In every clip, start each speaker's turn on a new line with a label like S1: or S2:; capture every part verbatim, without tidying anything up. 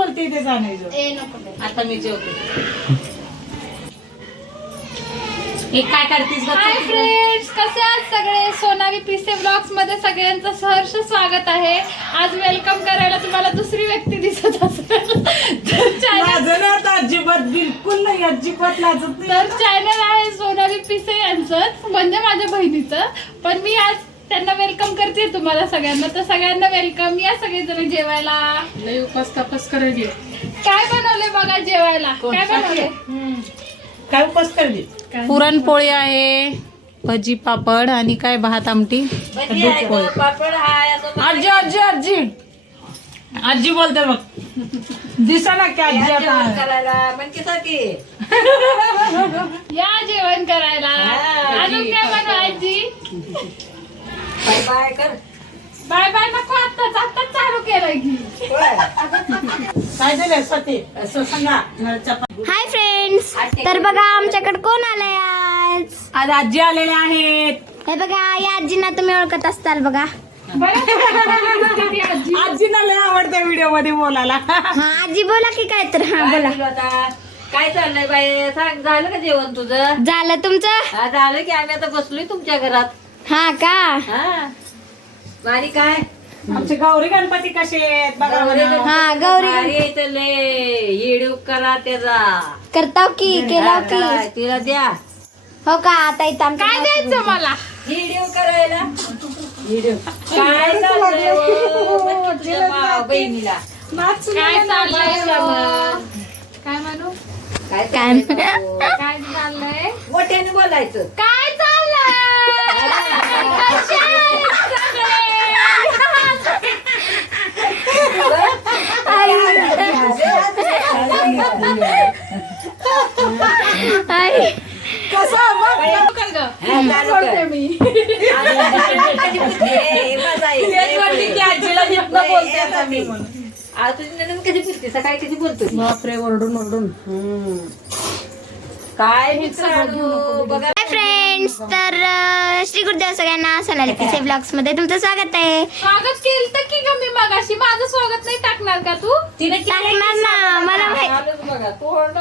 S1: बोलते ते जाणायचं.
S2: ए नको
S1: आता मी जेवते. हे काय करतेस?
S2: हाय फ्रेंड्स, कसे आहात सगळे? सोनाली पिसे ब्लॉग्स मध्ये सगळ्यांचं सहर्ष स्वागत आहे. आज वेलकम करायला तुम्हाला दुसरी व्यक्ती दिसत असेल
S1: तर अजिबात बिलकुल नाही, अजिबात लाजत नाही.
S2: तर चॅनल आहे सोनाली पिसे यांचंच, म्हणजे माझ्या बहिणीचं. पण मी आज त्यांना वेलकम करते तुम्हाला सगळ्यांना. तर सगळ्यांना वेलकम. या सगळेजण जेवायला.
S1: लय उपास तपास करायची.
S2: काय बनवले बघा जेवायला? काय बनवले?
S1: काय उपास करायची?
S3: पुरणपोळी आहे, भजी पापड आणि काय भात आमटी.
S1: पापड आजी आजी आजी आजी बोलते बघ. दिसा ना की आजी आता
S2: या जेवण करायला. अजून काय बनवायची?
S1: बाय बाय कर.
S2: बाय बाय नको, आत्ताच आत्ताच चालू केलंय की.
S1: काय झालं स्वती असं सांगा.
S4: हाय फ्रेंड्स, तर बघा आमच्याकडे कोण आलंय आज.
S1: आज आजी आलेल्या आहेत.
S4: हे बघा, या आजींना तुम्ही ओळखत असताल बघा.
S2: आजी
S1: आजीला लय आवडतं व्हिडिओ मध्ये बोलायला.
S4: हा आजी बोला की काय तर. हा बोला.
S5: काय चाललंय बाई? सांग, झालं का जेवण तुझं?
S4: झालं तुमचं?
S5: हा, झालं की. आम्ही आता बसलोय तुमच्या घरात.
S4: हा का?
S5: हा, आणि काय
S1: आमचे गौरी गणपती कसे आहेत बघा म्हणा.
S4: हा गौरी
S5: भारी आहे तर लय. येडूक करा त्याचा.
S4: करताव की केलाव की.
S5: काय, तिला द्या
S4: हो का? आता इथं आमच्या
S2: काय द्यायचं मला?
S5: व्हिडिओ करायला. व्हिडिओ काय चाललंय हो? मग तुझ्या मा- बहिणीला
S2: काय चाललंय हो? काय म्हणू?
S5: काय
S4: काय?
S5: चाललंय हो?
S2: काय चाललंय?
S5: मोठ्याने बोलायचं.
S2: काय चाललंय? कसे आहेत सगळे?
S4: आई.
S2: कर गं.
S5: हा, चालू कर.
S2: सोडते मी.
S5: कधी पुसली? हे, मजा आहे.
S1: तेच म्हणते की आजीला हितनं बोलते आता मी म्हणून.
S5: आ, तुझी नंदन कधी बोलते? सकाळी कधी बोलतो ती?
S1: बापरे, ओरडून ओरडून.
S5: काय मित्रांनो बघा.
S4: हाय फ्रेंड्स, तर अं, श्री गुरुदेव सगळ्यांना. सोनाली पिसे ब्लॉग्स मध्ये तुमचं स्वागत आहे.
S2: स्वागत केलं की ग मी मगाशी. माझं स्वागत नाही टाकणार का तू?
S1: तिने
S4: टाकणार ना, मला माहित.
S5: आलोच बघा. तू ओरडा.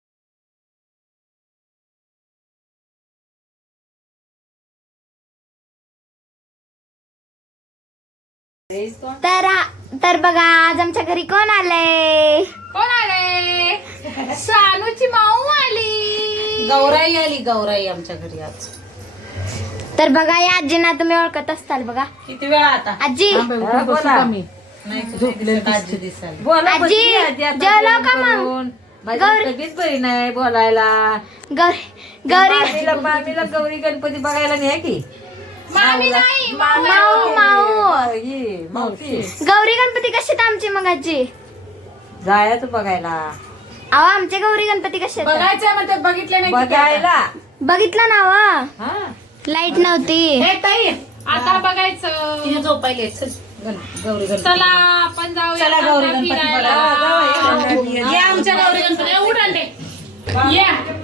S4: तर तर बघा आज आमच्या घरी कोण आलंय.
S2: कोण आले? सानूची माऊ आली.
S1: गौराई आली. गौराई आमच्या घरी आज.
S4: तर बघा या आजींना तुम्ही ओळखत असताल बघा.
S1: किती वेळा आता
S4: आजी
S5: हा, बोला.
S1: झोपले आजी दिसायला.
S5: बोला
S4: आजी,
S5: बसली आजी आता
S4: जेवलो का
S5: जेवण
S4: मग?
S5: करून. माझी
S4: गौरी-
S5: तब्येत बरी नाही बोलायला.
S4: गौरी गौरी
S5: मामीला मामीला गौरी गणपती बघायला नाही की.
S2: मामी नाही, माऊ.
S4: माऊ माऊ
S5: ही, मावशी.
S4: गौरी गणपती कसे आहेत आमची मग आजी?
S5: जायचं बघायला.
S4: अहो आमचे गौरी गणपती कसे आहेत?
S1: बघायचंय म्हणते, बघितले नाही किती आता.
S5: बघायला.
S4: बघितलं ना वा.
S5: हा.
S4: लाईट नव्हती.
S1: हे ताई
S2: आता बघायचं.
S1: तिने झोपायले. चल गण- गौरी गणपती.
S2: चला आपण जाऊया.
S1: चला गौरी
S2: आता
S1: गणपती
S2: फिरायला.
S1: बघायला. ये आमच्या गौरी गणपती. ए, उठ आणते. ये.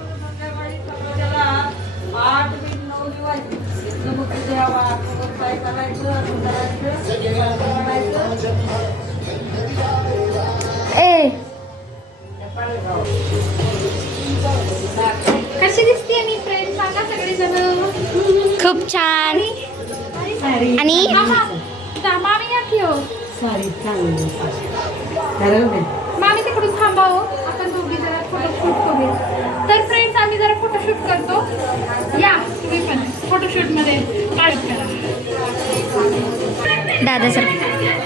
S5: आठ दिवस, नऊ दिवस. इथनं मग तुझ्या वाटवर काय करायचं, करायचं, करायचं.
S4: ए
S2: कशी दिसते मी फ्रेंड? सांगा सगळे जण.
S4: खूप छान. आणि
S2: मामा, जा, मामी या की हो.
S1: साडी चांगली.
S2: मामी तिकडून थांबा हो. आपण दोघी जरा फोटोशूट करूया. तर फ्रेंड्स आम्ही जरा फोटोशूट करतो. या तुम्ही पण फोटोशूट मध्ये काढत करा.
S4: दादा सर